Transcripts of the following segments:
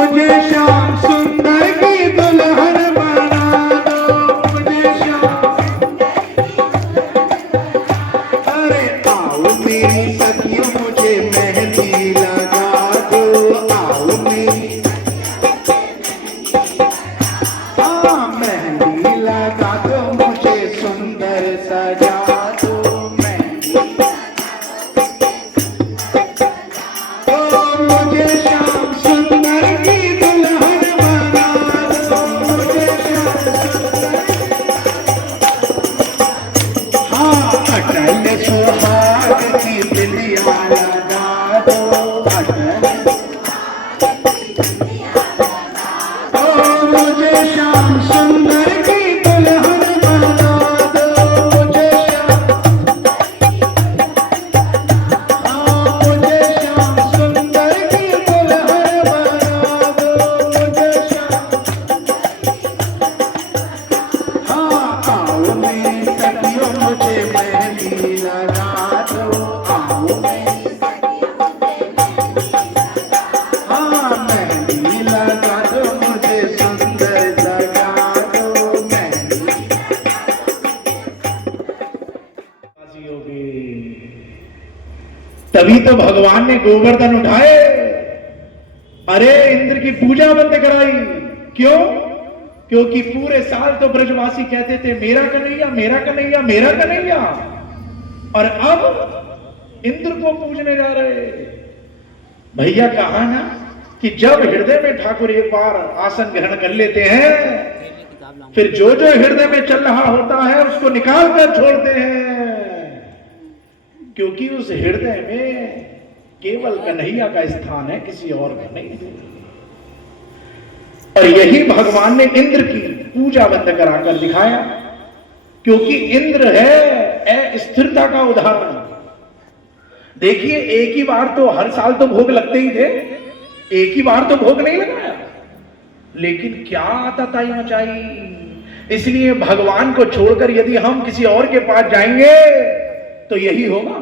मुझे श्याम सुंदर की दुल्हन बना दो, मुझे श्याम। अरे आओ मेरी सखियों मुझे मेहंदी लगा दो, आओ मेरी, हाँ मेहंदी लगा दो, मुझे सुंदर सजा दो, मेहंदी मुझे श्याम सुंदर की दुल्हन बना दो, मुझे श्याम सुंदर, हाँ अटल सुहाग की बिंदिया लगा दो, अटल, मुझे श्याम सुंदर की दुल्हन बना दो, मुझे श्याम, मुझे श्याम सुंदर की दुल्हन बना दो, मुझे श्याम, हाँ आओ मेरी सखियों मुझे मेहंदी लगा दो, आओ मेरी, हाँ मेहंदी लगा दो, मुझे सुंदर लगा दो, मेहंदी। तभी तो भगवान ने गोवर्धन उठाए, अरे इंद्र की पूजा बंद कराई। क्यों? क्योंकि पूरे साल तो ब्रजवासी कहते थे मेरा कन्हैया, मेरा कन्हैया, मेरा कन्हैया, और अब इंद्र को पूजने जा रहे। भैया कहा ना कि जब हृदय में ठाकुर एक बार आसन ग्रहण कर लेते हैं, फिर जो जो हृदय में चल रहा होता है उसको निकाल कर छोड़ते हैं, क्योंकि उस हृदय में केवल कन्हैया का स्थान है, किसी और का नहीं। और यही भगवान ने इंद्र की पूजा बंद कराकर दिखाया, क्योंकि इंद्र है अस्थिरता का उदाहरण। देखिए एक ही बार तो हर साल तो भोग लगते ही थे, एक ही बार तो भोग नहीं लगाया, लेकिन क्या आताताई मचाई। इसलिए भगवान को छोड़कर यदि हम किसी और के पास जाएंगे तो यही होगा।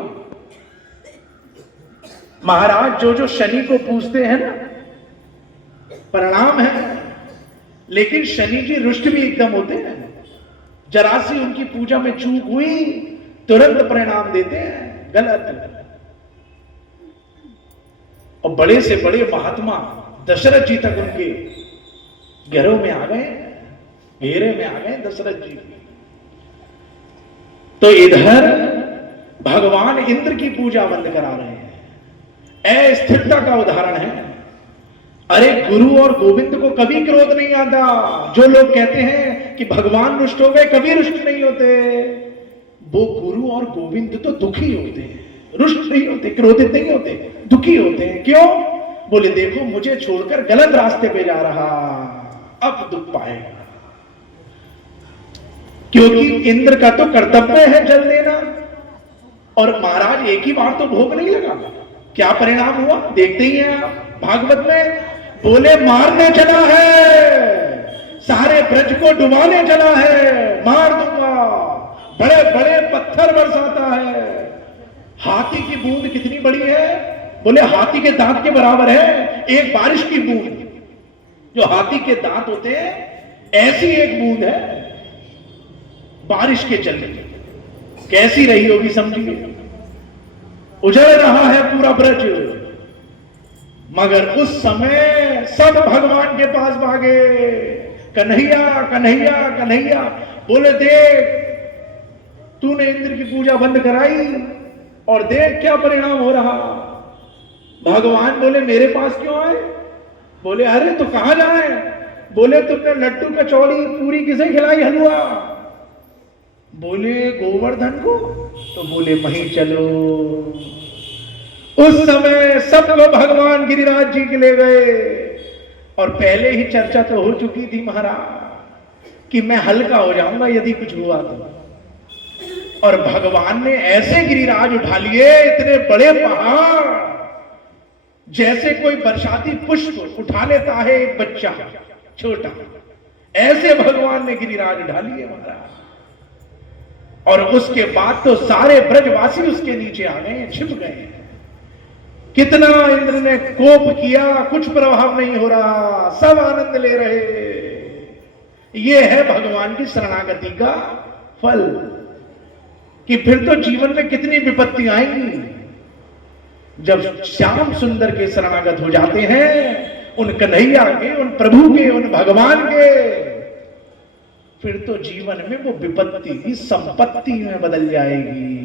महाराज जो जो शनि को पूजते हैं ना, परिणाम है, लेकिन शनि जी रुष्ट भी एकदम होते हैं। जरा सी उनकी पूजा में चूक हुई तुरंत परिणाम देते हैं गलत। और बड़े से बड़े महात्मा दशरथ जी तक उनके घरों में आ गए, घेरे में आ गए दशरथ जी। तो इधर भगवान इंद्र की पूजा बंद करा रहे हैं, अस्थिरता का उदाहरण है। अरे गुरु और गोविंद को कभी क्रोध नहीं आता। जो लोग कहते हैं कि भगवान रुष्ट हो गए, कभी रुष्ट नहीं होते। वो गुरु और गोविंद तो दुखी होते हैं, रुष्ट नहीं होते, क्रोधित नहीं होते, दुखी होते हैं। क्यों? बोले देखो मुझे छोड़कर गलत रास्ते पे जा रहा, अब दुख पाएगा। क्योंकि इंद्र का तो कर्तव्य है जल देना, और महाराज एक ही बार तो भोग नहीं लगा। क्या परिणाम हुआ देखते ही हैं आप भागवत में। बोले मारने चला है, सारे ब्रज को डुबाने चला है, मार दूंगा, बड़े बड़े पत्थर बरसाता है। हाथी की बूंद कितनी बड़ी है? बोले हाथी के दांत के बराबर है एक बारिश की बूंद। जो हाथी के दांत होते हैं ऐसी एक बूंद है बारिश के चलने। कैसी रही होगी समझिए। उजड़ रहा है पूरा ब्रज, मगर उस समय सब भगवान के पास भागे, कन्हैया कन्हैया कन्हैया। बोले देख तूने इंद्र की पूजा बंद कराई और देख क्या परिणाम हो रहा। भगवान बोले मेरे पास क्यों आए? बोले अरे तो कहां जाए? बोले तुमने लड्डू कचौड़ी पूरी किसे खिलाई, हलवा? बोले गोवर्धन को। तो बोले वहीं चलो। उस समय सबको भगवान गिरिराज जी के ले गए, और पहले ही चर्चा तो हो चुकी थी महाराज कि मैं हल्का हो जाऊंगा यदि कुछ हुआ तो। और भगवान ने ऐसे गिरिराज उठा लिए, इतने बड़े पहाड़, जैसे कोई बरसाती पुष्प उठा लेता है एक बच्चा छोटा, ऐसे भगवान ने गिरिराज उठा लिए महाराज। और उसके बाद तो सारे ब्रजवासी उसके नीचे आ गए, छिप गए। कितना इंद्र ने कोप किया, कुछ प्रभाव नहीं हो रहा, सब आनंद ले रहे। ये है भगवान की शरणागति का फल, कि फिर तो जीवन में कितनी विपत्ति आएंगी। जब श्याम सुंदर के शरणागत हो जाते हैं, उन कन्हैया के, उन प्रभु के, उन भगवान के, फिर तो जीवन में वो विपत्ति भी संपत्ति में बदल जाएगी।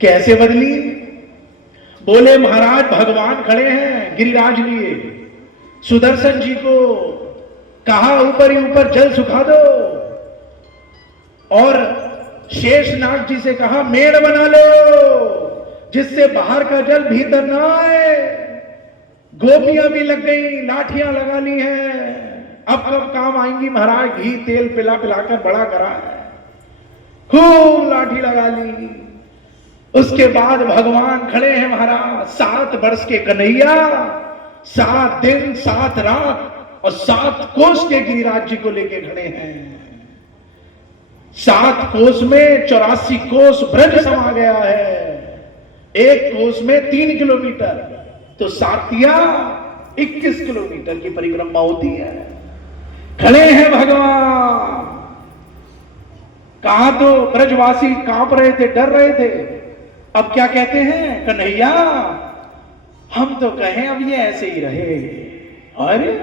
कैसे बदली? बोले महाराज भगवान खड़े हैं गिरिराज लिए, सुदर्शन जी को कहा ऊपर ही ऊपर जल सुखा दो, और शेषनाग जी से कहा मेड़ बना लो जिससे बाहर का जल भीतर ना आए। गोपियां भी लग गई, लाठियां लगा ली हैं, अब कब काम आएंगी महाराज, घी तेल पिला पिलाकर बड़ा करा है, खूब लाठी लगा ली। उसके बाद भगवान खड़े हैं महाराज, 7 वर्ष के कन्हैया, 7 दिन 7 रात और 7 कोस के गिरिराज जी को लेके खड़े हैं। 7 कोस में 84 कोस ब्रज समा गया है, एक कोस में 3 किलोमीटर, तो 7 या 21 किलोमीटर की परिक्रमा होती है। खड़े हैं भगवान, कहा तो ब्रजवासी कांप रहे थे, डर रहे थे, अब क्या कहते हैं, कन्हैया हम तो कहें अब ये ऐसे ही रहे। अरे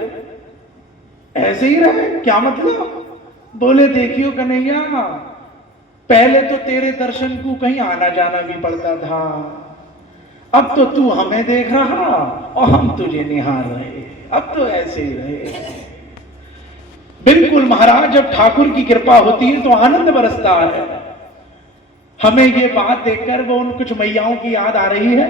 ऐसे ही रहे, क्या मतलब? बोले देखियो कन्हैया, पहले तो तेरे दर्शन को कहीं आना जाना भी पड़ता था, अब तो तू हमें देख रहा और हम तुझे निहार रहे, अब तो ऐसे ही रहे। बिल्कुल महाराज, जब ठाकुर की कृपा होती है तो आनंद बरसता है। हमें ये बात देखकर वो उन कुछ मैयाओं की याद आ रही है